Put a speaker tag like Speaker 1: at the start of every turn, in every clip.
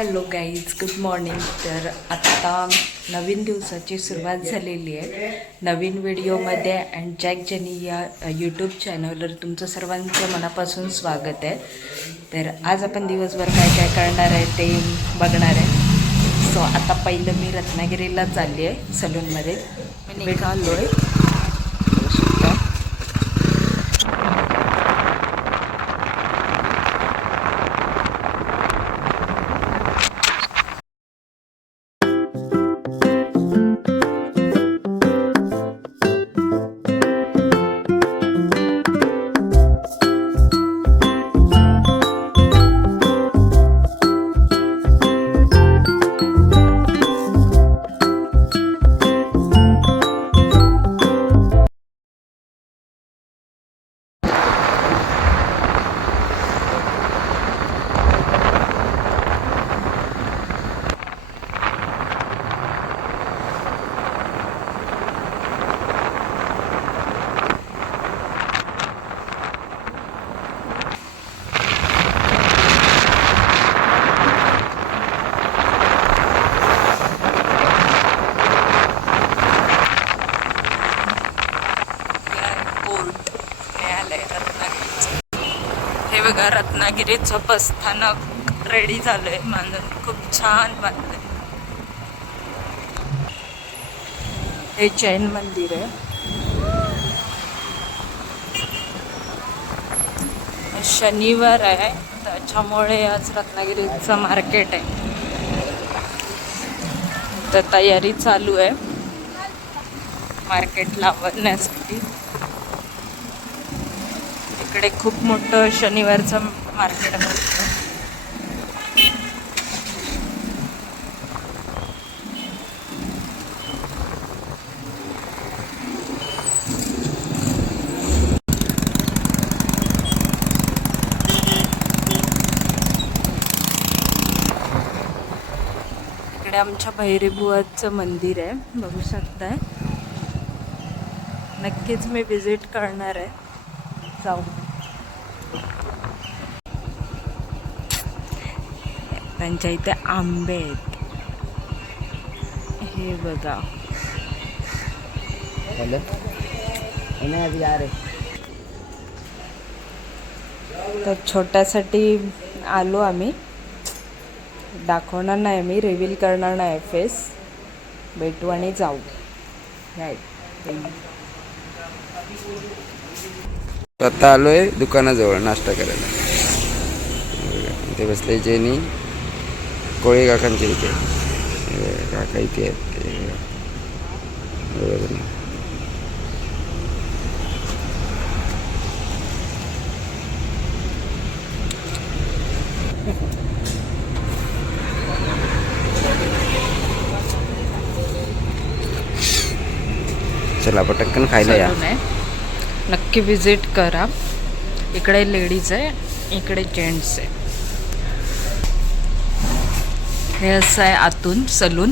Speaker 1: Hello guys good morning. तर आत्ता नवीन दिवसाची सुरुवात झालेली आहे. नवीन व्हिडिओमध्ये अँड जॅक जनी या यूट्यूब चॅनलवर तुमचं सर्वांचं मनापासून स्वागत आहे. तर आज आपण दिवसभर काय काय करणार आहे ते बघणार आहे. सो आता पहिलं मी रत्नागिरीला चालली आहे सलूनमध्ये. मी निघालो आहे रत्नागिरीचं बसस्थानक रेडी झालंय. माझं खूप छान बांधलंय हे जैन मंदिर आहे. शनिवार आहे. त्याच्यामुळे आज रत्नागिरीचं मार्केट आहे. तर तयारी चालू आहे. मार्केट लावण्यासाठी. इकडे खूप मोठं शनिवारचं मार्केट इकडे आमच्या भैरीबुवाचं मंदिर आहे बघू शकताय. नक्कीच मी विजिट करणार आहे. जाऊ त्यांच्या इथे आंबे आहेत. हे बघा. तर छोट्यासाठी आलो आम्ही. दाखवणार नाही मी रिव्हील करणार नाही फेस भेटू आणि जाऊ.
Speaker 2: आता आलोय दुकानाजवळ नाश्ता करायला. इथे बसले जेनी. कोळी काकांच्या इथे. काका इथे आहेत. ते बरोबर. चला पटकन खायला या.
Speaker 1: नक्की विजिट करा. इकडे लेडीज आहे इकडे जेंट्स आहे. हे असं आहे आतून सलून.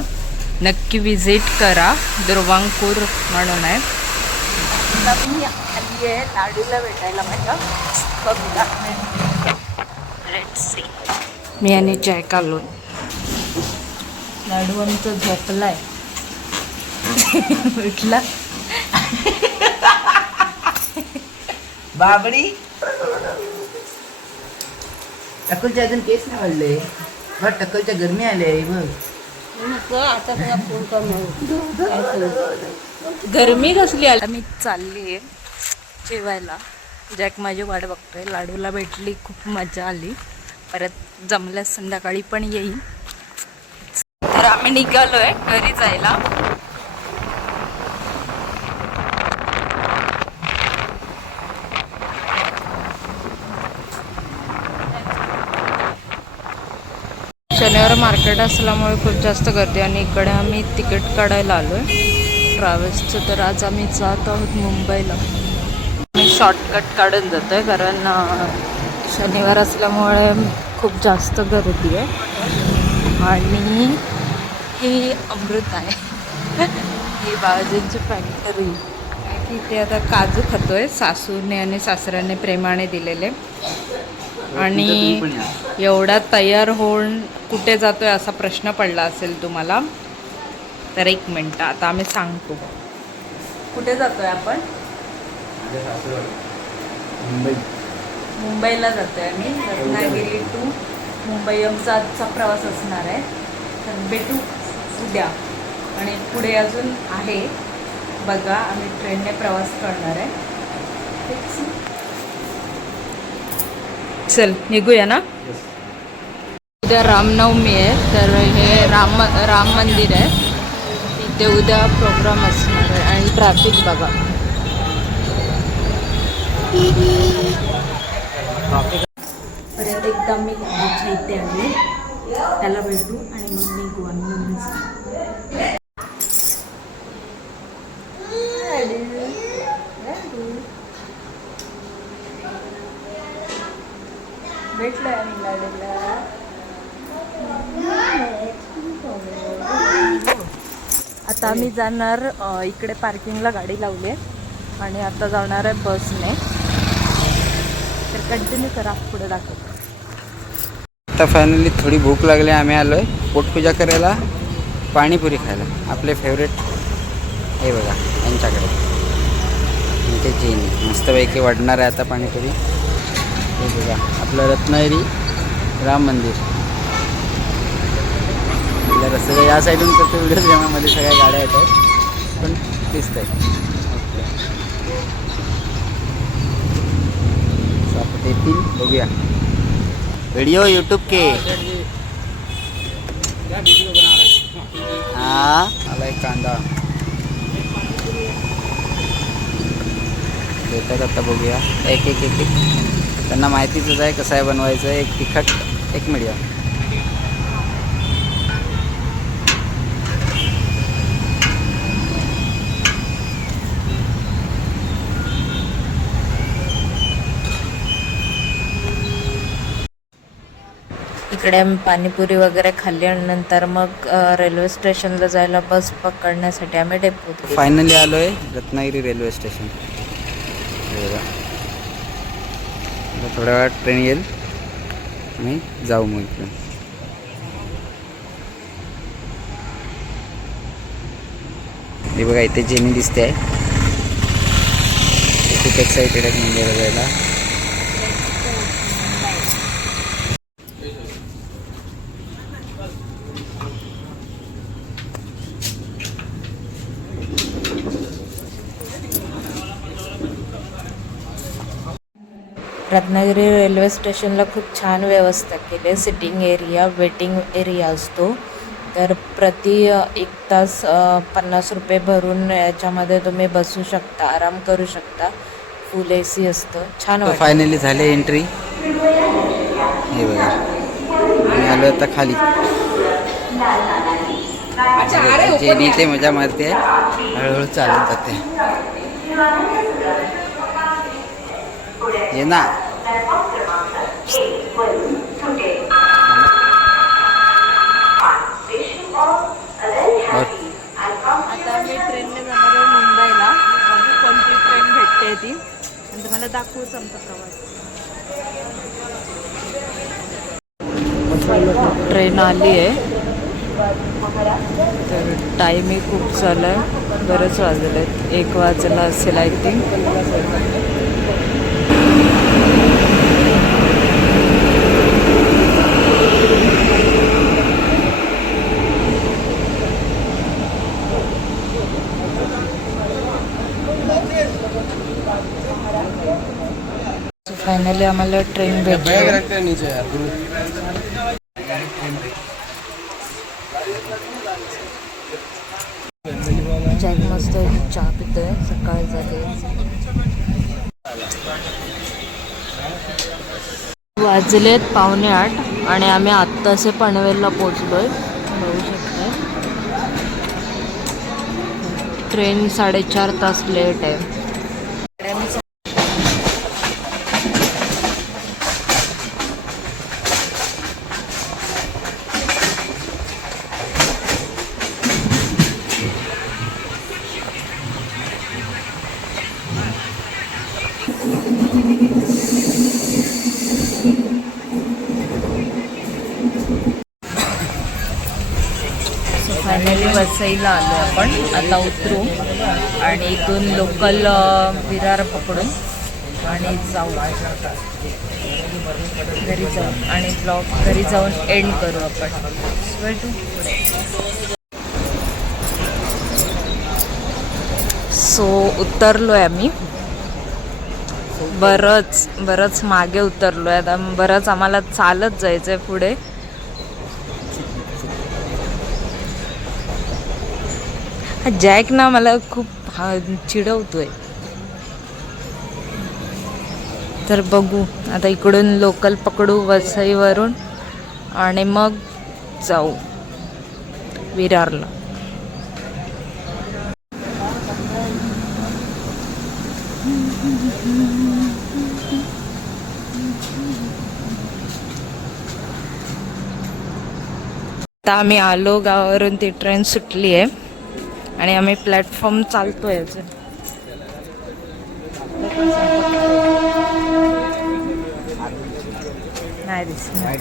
Speaker 1: नक्की विजिट करा. दुर्वांकूर म्हणून आहे. मी आली आहे लाडूला भेटायला माझ्या. मी आणि जॅक आलो लाडू आमचा झोपलाय. उठला
Speaker 3: बाबडी. टक्कलच्या अजून केस नाही वाढले. बघ टक्कलच्या गरमी आली आहे बघ.
Speaker 1: गरमी कसली आली? मी चालली आहे जेवायला. जॅक माझी वाट बघतोय. लाडूला भेटली खूप मजा आली. परत जमल्यास संध्याकाळी पण येईल तर आम्ही निघालो आहे घरी जायला शनिवार मार्केट असल्यामुळे खूप जास्त गर्दी आणि इकडे आम्ही तिकीट काढायला आलो आहे ट्रॅव्हल्सचं तर आज आम्ही जात आहोत मुंबईला. मी शॉर्टकट काढून जातो आहे कारण शनिवार असल्यामुळे खूप जास्त गर्दी आहे. आणि ही अमृत आहे. ही बाळजींची फॅक्टरी इथे आता काजू खातो आहे सासूने आणि सासऱ्याने प्रेमाने दिलेले. आणि एवढा तयार होऊन कुठे जातोय असा प्रश्न पडला असेल तुम्हाला तर एक मिनटं आता आम्ही सांगतो. कुठे जातोय आपण?
Speaker 2: मुंबई.
Speaker 1: मुंबईला जातोय आम्ही. रत्नागिरी टू मुंबई. आमचा आजचा प्रवास असणार आहे. तर भेटू उद्या. आणि पुढे अजून आहे. बघा आम्ही ट्रेनने प्रवास करणार आहे. चल निघूया ना? उद्या रामनवमी आहे तर हे राम राम मंदिर आहे. इथे उद्या प्रोग्राम असणार आहे आणि ट्रॅफिक बघा. परत एकदा मी इथे आले. त्याला भेटू आणि मग मी गोवा भेटलं आता आम्ही जाणार इकडे पार्किंगला गाडी लावली आहे आणि आता जाणार आहे बसने. तर कंटिन्यू करा पुढे दाखव
Speaker 2: आता फायनली थोडी भूक लागली आम्ही आलो आहे पोटपूजा करायला पाणीपुरी खायला. आपले फेवरेट हे बघा यांच्याकडे. इथे चेनी मस्तपैकी वाढणार आहे आता पाणीपुरी. हे बघा आपलं रत्नागिरी राम मंदिर. आपल्या रस्त्याच्या या साईडून तर ते व्हिडिओ गेमामध्ये सगळ्या गाड्या येत आहेत पण दिसत आहे येतील बघूया. वीडियो यूट्यूब के. हा आला एक कांदा. देतात आता बघूया. एक एक एक एक. त्यांना माहितीच आहे कसं आहे बनवायचं. एक तिखट एक मिडियम.
Speaker 1: इकडे आम्ही पाणीपुरी वगैरे खाल्ली आणि नंतर मग रेल्वे स्टेशनला जायला बस पकडण्यासाठी आम्ही गेलो.
Speaker 2: फायनली आलो आहे रत्नागिरी रेल्वे स्टेशन थोड्या वेळात ट्रेन येईल. आणि जाऊ मग इकडे हे बघा इथे जेनी दिसते आहे. खूप एक्साइटेड आहे मुंबईला जायला
Speaker 1: रत्नागिरी रेल्वे स्टेशनला खूप छान व्यवस्था केली आहे. सिटिंग एरिया वेटिंग एरिया असतो. तर प्रति एक तास पन्नास रुपये भरून याच्यामध्ये तुम्ही बसू शकता आराम करू शकता. फुल ए सी असतं. छान वाटतं.
Speaker 2: फायनली झाले एंट्री हे बघा. आम्ही आलो आता खाली. जेनी ते मजा मारते हळूहळू चालत जाते. ये ना और
Speaker 1: आता मी ट्रेनने जाणार आहे मुंबईला बघू कोणती ट्रेन भेटते ती आणि तुम्हाला दाखवूच आमचा प्रवास ट्रेन आली आहे. तर टाईमही खूप झाला आहे बरेच वाजले आहेत एक वाजला असेल आय थिंक फायनली आम्हाला ट्रेन भेटली. जॅक मस्त चहा पितोय. सकाळ झाली. वाजलेत पावणे आठ आणि आम्ही आत्ताचे पनवेलला पोचलोय बघू शकताय. ट्रेन साडेचार तास लेट आहे. वसईला आलो आपण. आता उतरू आणि इथून लोकल विरार पकडून आणि जाऊ. घरी जाऊ आणि ब्लॉग घरी जाऊन एंड करू आपण. भेटू पुढे. सो उतरलो आहे आम्ही. बरंच बरंच मागे उतरलो आहे आता बरंच आम्हाला चालत जायचं आहे पुढे. हा जॅक ना मला खूप हा चिडवतोय. तर बघू आता इकडून लोकल पकडू वसईवरून आणि मग जाऊ विरारला. आता आम्ही आलो गावावरून ती ट्रेन सुटली आहे आणि आम्ही प्लॅटफॉर्म चालतो याचे नाही दिसणार.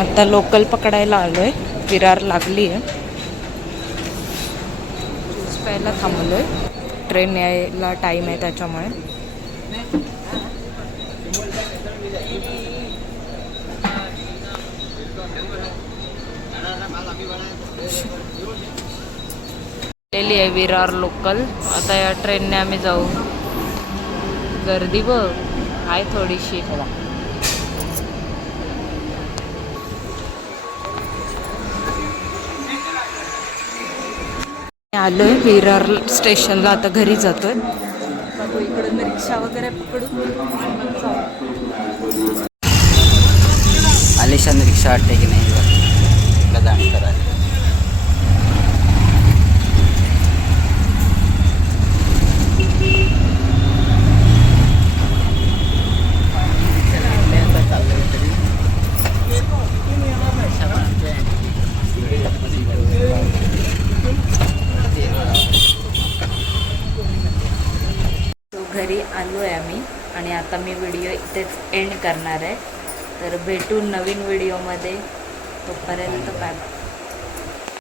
Speaker 1: आता लोकल पकडायला आलोय. विरार लागली आहे ज्यूस प्यायला थांबलोय. ट्रेन यायला टाईम आहे त्याच्यामुळे. आलेली आहे विरार लोकल. आता या ट्रेनने आम्ही जाऊ. गर्दी बघ. आहे थोडीशी. आलोय विरार स्टेशनला. आता घरी जातोय. इकडून रिक्षा वगैरे पकडून
Speaker 2: आलिशान रिक्षा वाटते की नाही? प्रदान करायला
Speaker 1: तो घरी आलो आहे आम्ही आणि आता मी व्हिडिओ इथेच एंड करणार आहे. तर भेटू नवीन व्हिडिओमध्ये. po pa rin ito pa.